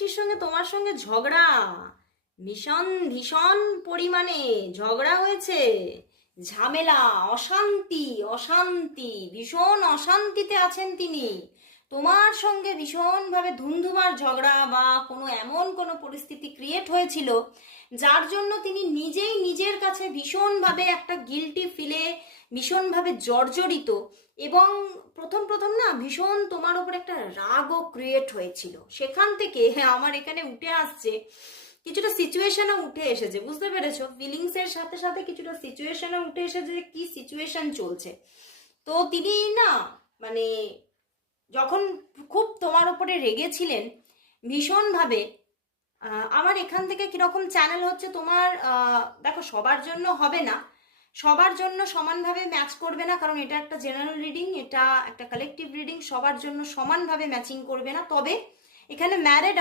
সমষ্টির সঙ্গে তোমার সঙ্গে ঝগড়া, ভীষণ ভীষণ পরিমাণে ঝগড়া হয়েছে, ঝামেলা, অশান্তি অশান্তি, ভীষণ অশান্তিতে আছেন তিনি। তোমার সঙ্গে ভীষণভাবে ধুমধুমার ঝগড়া বা কোনো এমন কোনো পরিস্থিতি ক্রিয়েট হয়েছিল যার জন্য তিনি নিজেই নিজের কাছে ভীষণভাবে একটা গিল্টি ফিলে ভীষণভাবে জর্জরিত, এবং প্রথম প্রথম না ভীষণ তোমার উপর একটা রাগও ক্রিয়েট হয়েছিল। সেখান থেকে আমার এখানে উঠে আসছে কিছুটা সিচুয়েশনও উঠে এসেছে, বুঝতে পেরেছো? ফিলিংস এর সাথে সাথে কিছুটা সিচুয়েশনও উঠে এসেছে যে কি সিচুয়েশন চলছে। তো তিনি না মানে যখন খুব তোমার উপরে রেগেছিলেন ভীষণভাবে, আমার এখান থেকে কিরকম চ্যানেল হচ্ছে তোমার, দেখো সবার জন্য হবে না, সবার জন্য সমানভাবে ম্যাচ করবে না, কারণ এটা একটা জেনারেল রিডিং, এটা একটা কালেকটিভ রিডিং, সবার জন্য সমানভাবে ম্যাচিং করবে না। তবে এখানে ম্যারিড